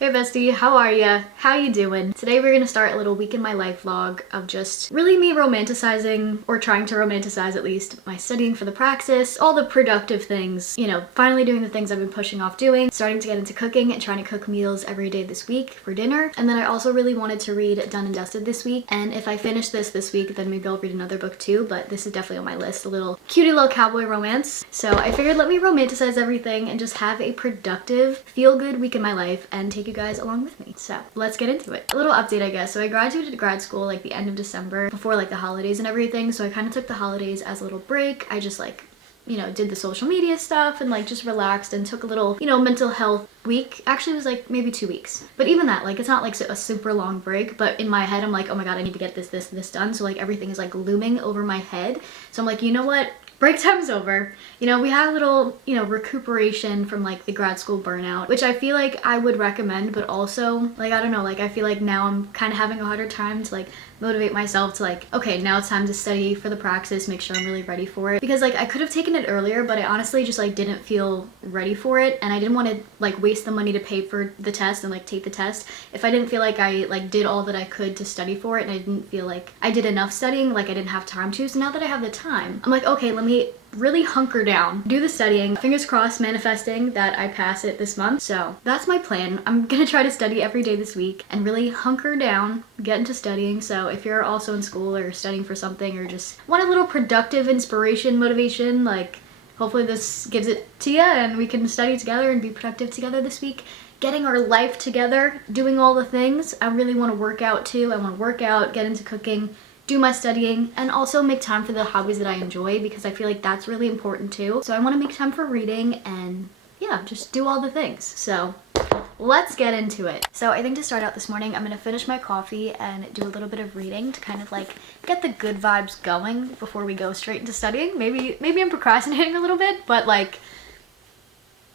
Hey bestie, how are ya? How you doing? Today we're gonna start a little week in my life vlog of just really me romanticizing, or trying to romanticize at least, my studying for the praxis, all the productive things, you know, finally doing the things I've been pushing off doing, starting to get into cooking and trying to cook meals every day this week for dinner. And then I also really wanted to read Done and Dusted this week, and if I finish this week, then maybe I'll read another book too, but this is definitely on my list, a little cutie little cowboy romance. So I figured let me romanticize everything and just have a productive, feel-good week in my life and take you guys along with me. So let's get into it. A little update, I guess. So I graduated grad school like the end of December, before like the holidays and everything, so I kind of took the holidays as a little break. I just like, you know, did the social media stuff and like just relaxed and took a little, you know, mental health week. Actually it was like maybe 2 weeks, but even that, like, it's not like a super long break, but in my head I'm like, oh my god, I need to get this done, so like everything is like looming over my head. So I'm like, you know what, break time's over. You know, we had a little, you know, recuperation from like the grad school burnout, which I feel like I would recommend, but also like, I don't know, like I feel like now I'm kind of having a harder time to like motivate myself to like, okay, now it's time to study for the praxis, make sure I'm really ready for it. Because like I could have taken it earlier, but I honestly just like didn't feel ready for it, and I didn't want to like waste the money to pay for the test and like take the test if I didn't feel like I like did all that I could to study for it, and I didn't feel like I did enough studying, like I didn't have time to. So now that I have the time, I'm like, okay, let me really hunker down, do the studying, fingers crossed, manifesting that I pass it this month. So that's my plan. I'm gonna try to study every day this week and really hunker down, get into studying. So if you're also in school or studying for something or just want a little productive inspiration, motivation, like hopefully this gives it to you and we can study together and be productive together this week, getting our life together, doing all the things. I really want to work out too. I want to work out, get into cooking, do my studying, and also make time for the hobbies that I enjoy, because I feel like that's really important too. So I want to make time for reading and yeah, just do all the things. So let's get into it. So I think to start out this morning, I'm gonna finish my coffee and do a little bit of reading to kind of like get the good vibes going before we go straight into studying. Maybe I'm procrastinating a little bit, but like,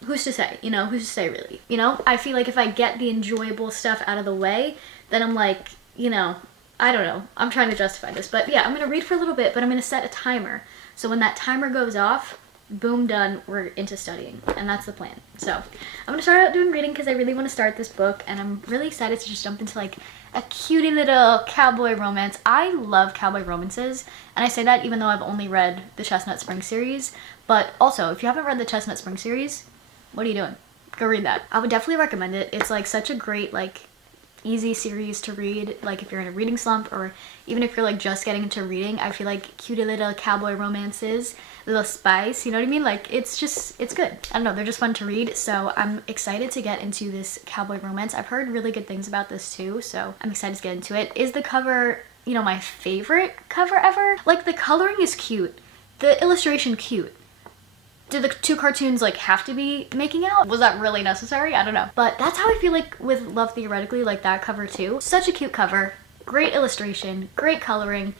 who's to say, you know, who's to say really? You know, I feel like if I get the enjoyable stuff out of the way, then I'm like, you know, I don't know, I'm trying to justify this, but yeah, I'm gonna read for a little bit, but I'm gonna set a timer. So when that timer goes off, boom, done, we're into studying, and that's the plan. So I'm gonna start out doing reading because I really want to start this book, and I'm really excited to just jump into like a cutie little cowboy romance. I love cowboy romances, and I say that even though I've only read the Chestnut Spring series, but also if you haven't read the Chestnut Spring series, what are you doing? Go read that. I would definitely recommend it. It's like such a great like easy series to read, like if you're in a reading slump or even if you're like just getting into reading. I feel like cutie little cowboy romances, little spice, you know what I mean? Like it's good. I don't know, they're just fun to read. So I'm excited to get into this cowboy romance. I've heard really good things about this too, so I'm excited to get into it. Is the cover, you know, my favorite cover ever? Like the coloring is cute, the illustration cute. Did the two cartoons like have to be making out? Was that really necessary? I don't know. But that's how I feel like with Love Theoretically, like that cover too. Such a cute cover, great illustration, great coloring.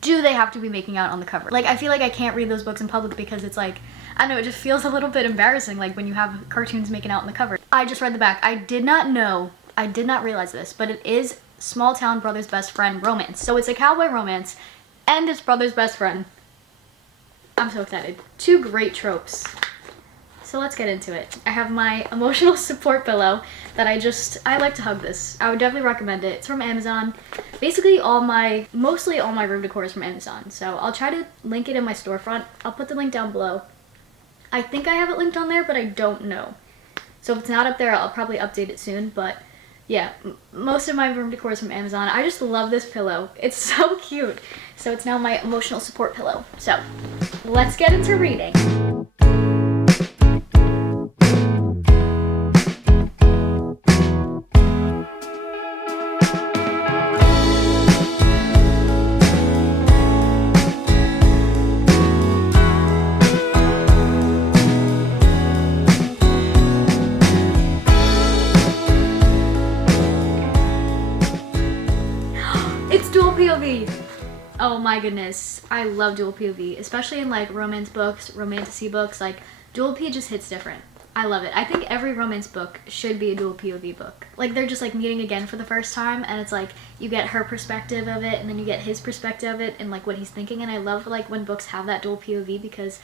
Do they have to be making out on the cover? Like I feel like I can't read those books in public because it's like, I don't know, it just feels a little bit embarrassing like when you have cartoons making out on the cover. I just read the back. I did not realize this, but it is Small Town Brother's Best Friend romance. So it's a cowboy romance and it's brother's best friend. I'm so excited. Two great tropes. So let's get into it. I have my emotional support pillow that I like to hug this. I would definitely recommend it. It's from Amazon. Basically mostly all my room decor is from Amazon. So I'll try to link it in my storefront. I'll put the link down below. I think I have it linked on there, but I don't know. So if it's not up there, I'll probably update it soon, but yeah, most of my room decor is from Amazon. I just love this pillow. It's so cute. So it's now my emotional support pillow. So let's get into reading. POV. Oh my goodness, I love dual POV, especially in like romance books, romantasy books. Like dual P just hits different. I love it. I think every romance book should be a dual POV book. Like they're just like meeting again for the first time, and it's like you get her perspective of it and then you get his perspective of it and like what he's thinking. And I love like when books have that dual POV, because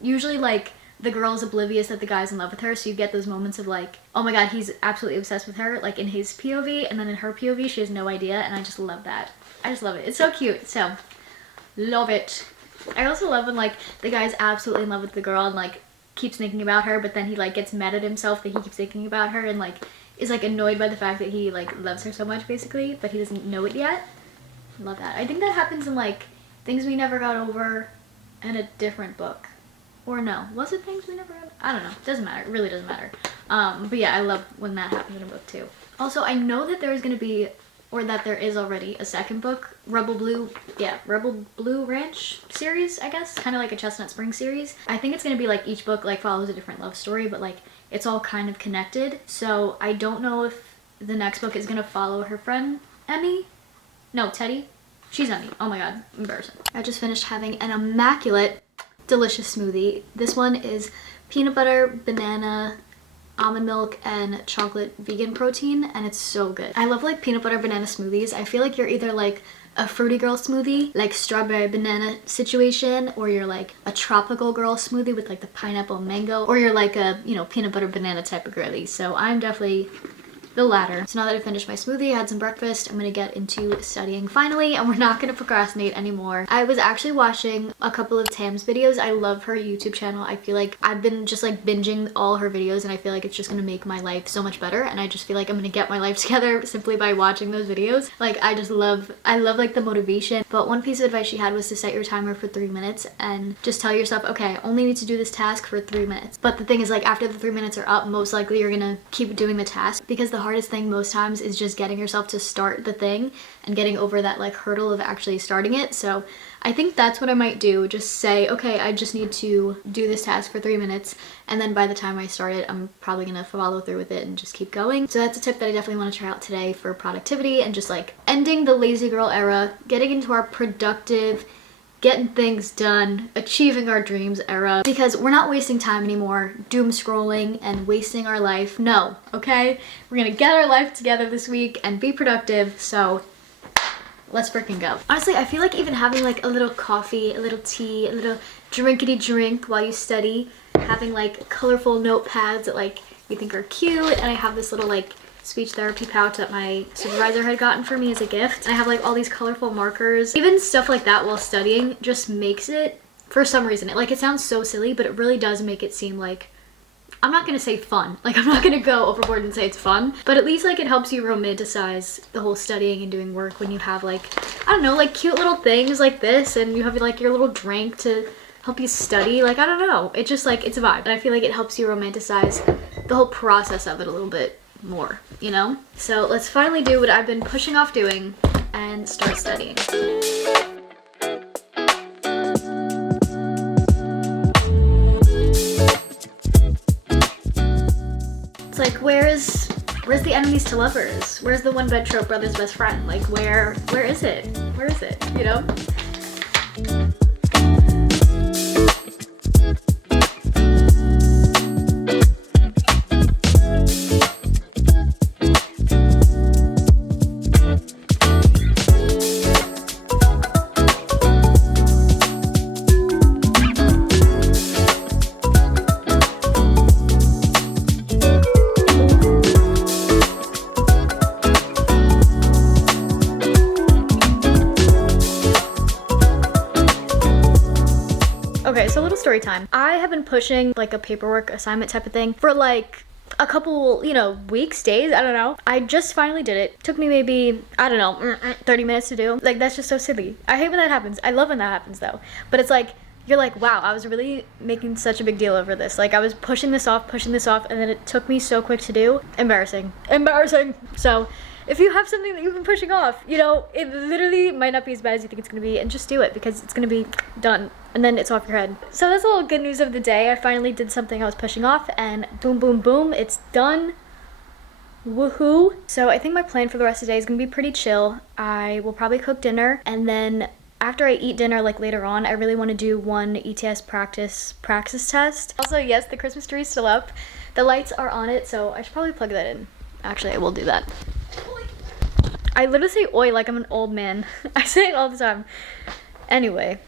usually like the girl's oblivious that the guy's in love with her, so you get those moments of like, oh my god, he's absolutely obsessed with her, like in his POV, and then in her POV she has no idea, and I just love that. I just love it. It's so cute. So love it. I also love when like the guy's absolutely in love with the girl and like keeps thinking about her, but then he like gets mad at himself that he keeps thinking about her and like is like annoyed by the fact that he like loves her so much basically, but he doesn't know it yet. Love that. I think that happens in like Things We Never Got Over and a different book. Or no, was it Things We Never Got? I don't know. Doesn't matter. It really doesn't matter. But yeah, I love when that happens in a book too. Also, I know that there's gonna be, or that there is already, a second book, Rebel Blue Ranch series, I guess, kind of like a Chestnut Spring series. I think it's gonna be like each book like follows a different love story, but like it's all kind of connected. So I don't know if the next book is gonna follow her friend Emmy. No, Teddy. She's Emmy. Oh my god, embarrassing. I just finished having an immaculate, delicious smoothie. This one is peanut butter, banana, almond milk, and chocolate vegan protein, and it's so good. I love like peanut butter banana smoothies. I feel like you're either like a fruity girl smoothie, like strawberry banana situation, or you're like a tropical girl smoothie with like the pineapple mango, or you're like a, you know, peanut butter banana type of girly. So I'm definitely the latter. So now that I finished my smoothie, I had some breakfast, I'm gonna get into studying finally, and we're not gonna procrastinate anymore. I was actually watching a couple of Tam's videos. I love her YouTube channel. I feel like I've been just like binging all her videos, and I feel like it's just gonna make my life so much better, and I just feel like I'm gonna get my life together simply by watching those videos. Like I love like the motivation. But one piece of advice she had was to set your timer for 3 minutes and just tell yourself, okay, I only need to do this task for 3 minutes. But the thing is, like, after the 3 minutes are up, most likely you're gonna keep doing the task, because the hardest thing most times is just getting yourself to start the thing and getting over that like hurdle of actually starting it. So I think that's what I might do. Just say, okay, I just need to do this task for 3 minutes, and then by the time I start it, I'm probably gonna follow through with it and just keep going. So that's a tip that I definitely want to try out today for productivity and just like ending the lazy girl era, getting into our productive, getting things done, achieving our dreams era, because we're not wasting time anymore doom scrolling and wasting our life. No, okay? We're gonna get our life together this week and be productive, so let's freaking go. Honestly, I feel like even having like a little coffee, a little tea, a little drinkity drink while you study, having like colorful notepads that like you think are cute, and I have this little like speech therapy pouch that my supervisor had gotten for me as a gift. I have like all these colorful markers. Even stuff like that while studying just makes it, for some reason, it sounds so silly, but it really does make it seem like, I'm not gonna say fun, like I'm not gonna go overboard and say it's fun, but at least like it helps you romanticize the whole studying and doing work when you have like, I don't know, like cute little things like this, and you have like your little drink to help you study. Like, I don't know, it's just like, it's a vibe. And I feel like it helps you romanticize the whole process of it a little bit more, you know? So let's finally do what I've been pushing off doing and start studying. It's like, where's the enemies to lovers? Where's the one bed trope brother's best friend? Like, where is it? Where is it, you know? Okay, so a little story time. I have been pushing like a paperwork assignment type of thing for like a couple, you know, weeks, days, I don't know. I just finally did it. Took me maybe, I don't know, 30 minutes to do. Like, that's just so silly. I hate when that happens. I love when that happens though. But it's like, you're like, wow, I was really making such a big deal over this. Like, I was pushing this off, and then it took me so quick to do. Embarrassing. So if you have something that you've been pushing off, you know, it literally might not be as bad as you think it's gonna be, and just do it, because it's gonna be done, and then it's off your head. So that's a little good news of the day. I finally did something I was pushing off, and boom, boom, boom, it's done. Woohoo. So I think my plan for the rest of the day is gonna be pretty chill. I will probably cook dinner, and then after I eat dinner, like later on, I really want to do one ETS praxis test. Also, yes, the Christmas tree is still up. The lights are on it, so I should probably plug that in. Actually, I will do that. I literally say oi like I'm an old man. I say it all the time. Anyway,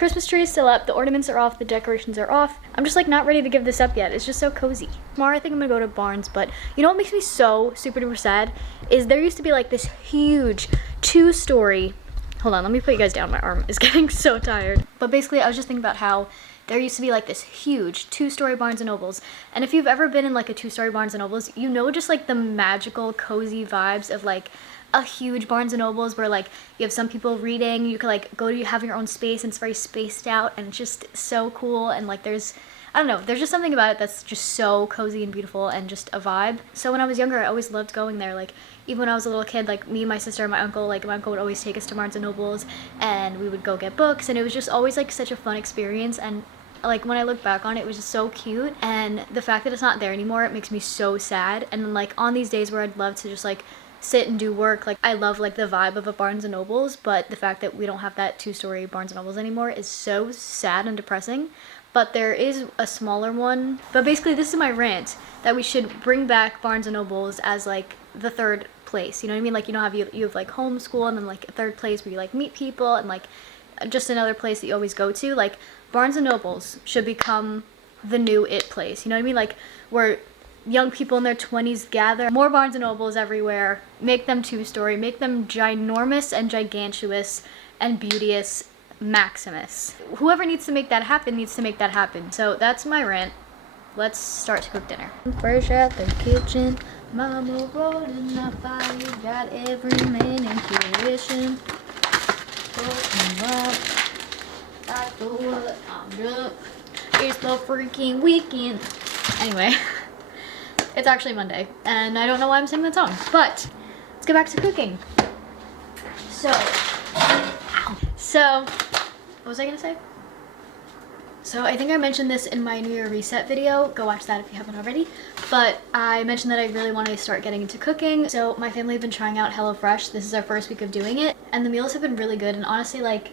Christmas tree is still up, the ornaments are off, the decorations are off. I'm just like not ready to give this up yet. It's just so cozy. Tomorrow I think I'm gonna go to Barnes, but you know what makes me so super duper sad is there used to be like this huge 2-story, hold on, let me put you guys down, my arm is getting so tired. But basically I was just thinking about how there used to be like this huge 2-story Barnes & Nobles. And if you've ever been in like a 2-story Barnes & Nobles, you know just like the magical, cozy vibes of like a huge Barnes & Nobles where like you have some people reading, you can like go to have your own space and it's very spaced out and it's just so cool. And like there's, I don't know, there's just something about it that's just so cozy and beautiful and just a vibe. So when I was younger, I always loved going there. Like even when I was a little kid, like me, my sister, and my uncle, like my uncle would always take us to Barnes & Nobles and we would go get books, and it was just always like such a fun experience. And like when I look back on it, it was just so cute. And the fact that it's not there anymore, it makes me so sad. And like on these days where I'd love to just like sit and do work, like I love like the vibe of a Barnes & Nobles, but the fact that we don't have that 2-story Barnes & Nobles anymore is so sad and depressing. But there is a smaller one. But basically this is my rant that we should bring back Barnes & Nobles as like the third place, you know what I mean? Like you know how you have like homeschool and then like a third place where you like meet people and like just another place that you always go to. Like Barnes & Nobles should become the new it place, you know what I mean? Like where young people in their 20s gather, more Barnes & Nobles everywhere, make them 2-story, make them ginormous and gigantuous and beauteous Maximus. Whoever needs to make that happen needs to make that happen. So that's my rant. Let's start to cook dinner. Fresh out the kitchen, mama rolling up fire, got every man in tuition. It's the freaking weekend. Anyway, it's actually Monday, and I don't know why I'm singing that song, but let's get back to cooking. So, what was I gonna say? So I think I mentioned this in my New Year reset video. Go watch that if you haven't already. But I mentioned that I really want to start getting into cooking. So my family have been trying out HelloFresh. This is our first week of doing it, and the meals have been really good and honestly like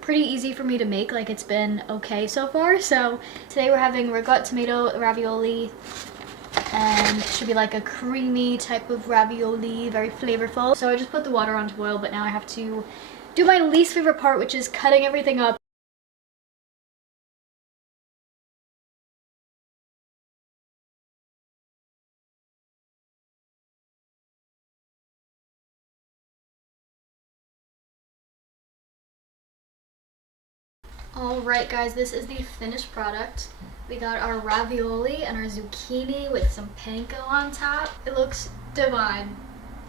pretty easy for me to make. Like it's been okay so far. So today we're having ragout tomato ravioli, and it should be like a creamy type of ravioli, very flavorful. So I just put the water on to boil, but now I have to do my least favorite part, which is cutting everything up. Alright guys, this is the finished product. We got our ravioli and our zucchini with some panko on top. It looks divine.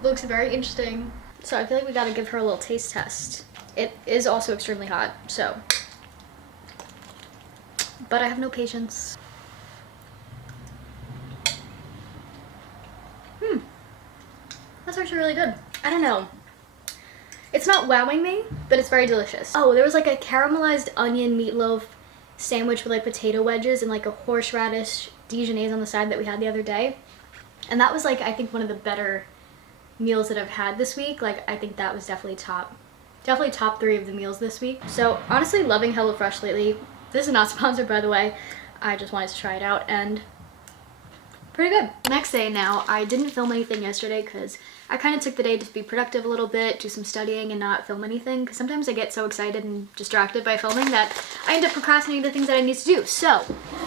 Looks very interesting. So I feel like we gotta give her a little taste test. It is also extremely hot, so. But I have no patience. That's actually really good. I don't know. It's not wowing me, but it's very delicious. Oh, there was like a caramelized onion meatloaf sandwich with like potato wedges and like a horseradish Dijonnaise on the side that we had the other day. And that was like, I think one of the better meals that I've had this week. Like, I think that was definitely top 3 of the meals this week. So honestly, loving HelloFresh lately. This is not sponsored, by the way. I just wanted to try it out and pretty good. Next day now, I didn't film anything yesterday because I kind of took the day to be productive a little bit, do some studying and not film anything, because sometimes I get so excited and distracted by filming that I end up procrastinating the things that I need to do. So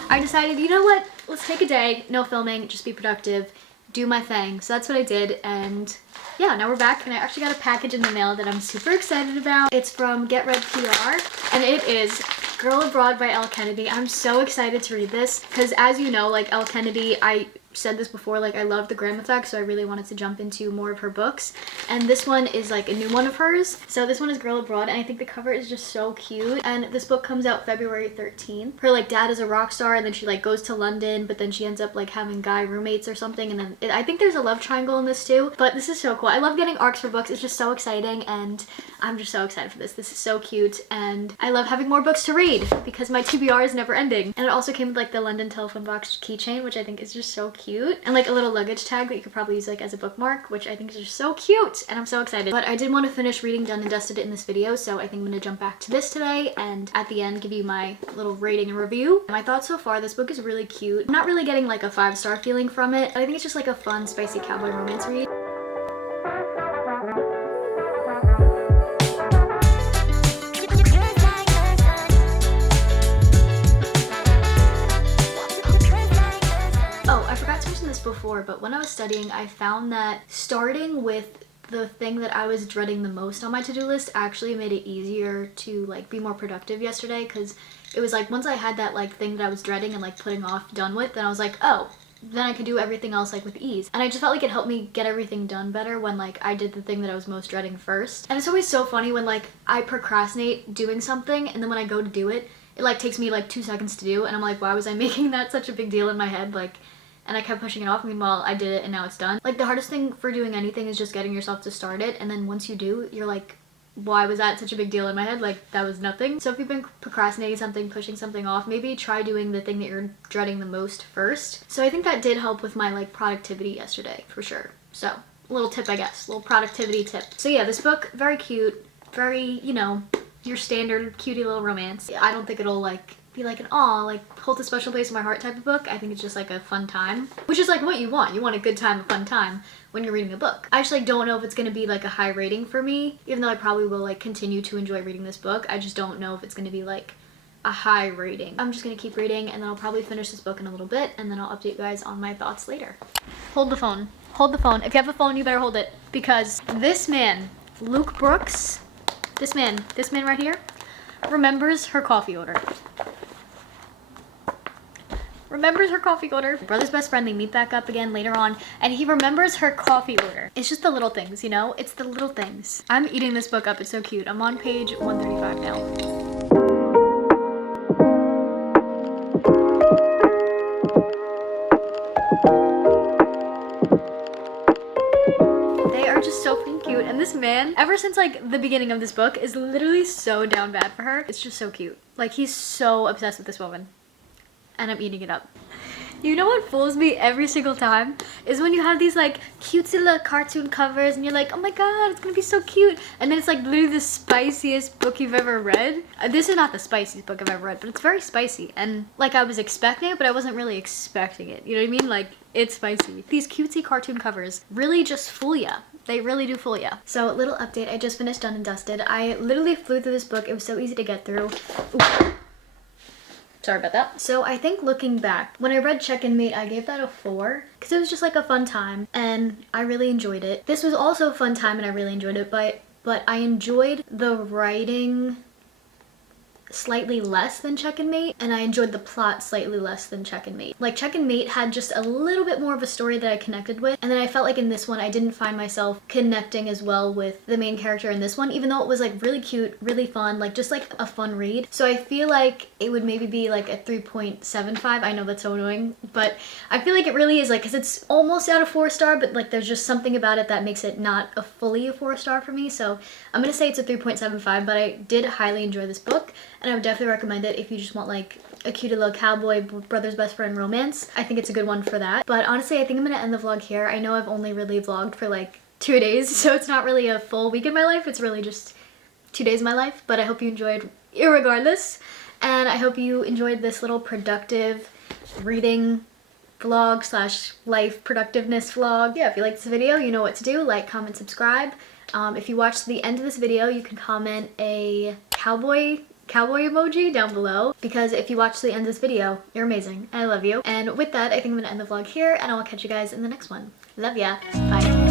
I decided, you know what, let's take a day, no filming, just be productive, do my thing. So that's what I did, and yeah, now we're back, and I actually got a package in the mail that I'm super excited about. It's from Get Red PR, and it is Girl Abroad by Elle Kennedy. I'm so excited to read this, because as you know, like Elle Kennedy, I said this before, like I love the Graham Effect, so I really wanted to jump into more of her books, and this one is like a new one of hers. So this one is Girl Abroad, and I think the cover is just so cute, and this book comes out February 13th. Her like dad is a rock star, and then she like goes to London, but then she ends up like having guy roommates or something, and then I think there's a love triangle in this too. But this is so cool. I love getting arcs for books. It's just so exciting, and I'm just so excited for this. This is so cute, and I love having more books to read because my TBR is never ending. And it also came with like the London telephone box keychain, which I think is just so cute, and like a little luggage tag that you could probably use like as a bookmark, which I think is just so cute, and I'm so excited. But I did want to finish reading Done and Dusted in this video, so I think I'm gonna jump back to this today and at the end give you my little rating and review. My thoughts so far, this book is really cute. I'm not really getting like a 5-star feeling from it. I think it's just like a fun, spicy cowboy romance read. before, but when I was studying, I found that starting with the thing that I was dreading the most on my to-do list actually made it easier to like be more productive yesterday, because it was like once I had that like thing that I was dreading and like putting off done with, then I was like, oh, then I could do everything else like with ease. And I just felt like it helped me get everything done better when like I did the thing that I was most dreading first. And it's always so funny when like I procrastinate doing something, and then when I go to do it, it like takes me like 2 seconds to do, and I'm like, why was I making that such a big deal in my head? Like, and I kept pushing it off. Meanwhile, I did it and now it's done. Like, the hardest thing for doing anything is just getting yourself to start it, and then once you do, you're like, why was that such a big deal in my head? Like, that was nothing. So if you've been procrastinating something, pushing something off, maybe try doing the thing that you're dreading the most first. So I think that did help with my like productivity yesterday, for sure. So, a little tip, I guess, a little productivity tip. So yeah, this book, very cute, very, you know, your standard cutie little romance. I don't think it'll like be like an aw, like hold a special place in my heart type of book. I think it's just like a fun time, which is like what you want. You want a good time, a fun time when you're reading a book. I just like don't know if it's gonna be like a high rating for me, even though I probably will like continue to enjoy reading this book. I just don't know if it's gonna be like a high rating. I'm just gonna keep reading, and then I'll probably finish this book in a little bit, and then I'll update you guys on my thoughts later. Hold the phone. Hold the phone. If you have a phone, you better hold it, because this man, Luke Brooks, this man right here, remembers her coffee order. Remembers her coffee order. Brother's best friend, they meet back up again later on, and he remembers her coffee order. It's just the little things, you know? It's the little things. I'm eating this book up. It's so cute. I'm on page 135 now. They are just so freaking cute, and this man, ever since like the beginning of this book, is literally so down bad for her. It's just so cute. Like, he's so obsessed with this woman. And I'm eating it up. You know what fools me every single time is when you have these like cutesy little cartoon covers and you're like, oh my god, it's gonna be so cute, and then it's like literally the spiciest book you've ever read. This is not the spiciest book I've ever read, but it's very spicy, and like I was expecting it, but I wasn't really expecting it. You know what I mean? Like, it's spicy. These cutesy cartoon covers really just fool ya. They really do fool ya. So, little update, I just finished Done and Dusted. I literally flew through this book. It was so easy to get through. Ooh. Sorry about that. So I think looking back, when I read Check and Mate, I gave that a 4 because it was just like a fun time and I really enjoyed it. This was also a fun time and I really enjoyed it, but I enjoyed the writing slightly less than Check and Mate, and I enjoyed the plot slightly less than Check and Mate. Like, Check and Mate had just a little bit more of a story that I connected with, and then I felt like in this one I didn't find myself connecting as well with the main character in this one, even though it was like really cute, really fun, like just like a fun read. So I feel like it would maybe be like a 3.75. I know that's so annoying, but I feel like it really is, like, because it's almost out of 4-star, but like there's just something about it that makes it not a fully a 4-star for me. So I'm gonna say it's a 3.75, but I did highly enjoy this book, and I would definitely recommend it if you just want like a cute little cowboy brother's best friend romance. I think it's a good one for that. But honestly, I think I'm gonna end the vlog here. I know I've only really vlogged for like 2 days, so it's not really a full week in my life. It's really just 2 days of my life, but I hope you enjoyed irregardless. And I hope you enjoyed this little productive reading vlog slash life productiveness vlog. Yeah, if you like this video, you know what to do. Like, comment, subscribe. If you watched the end of this video, you can comment a cowboy emoji down below, because if you watch the end of this video, you're amazing and I love you. And with that, I think I'm gonna end the vlog here, and I will catch you guys in the next one. Love ya. Bye.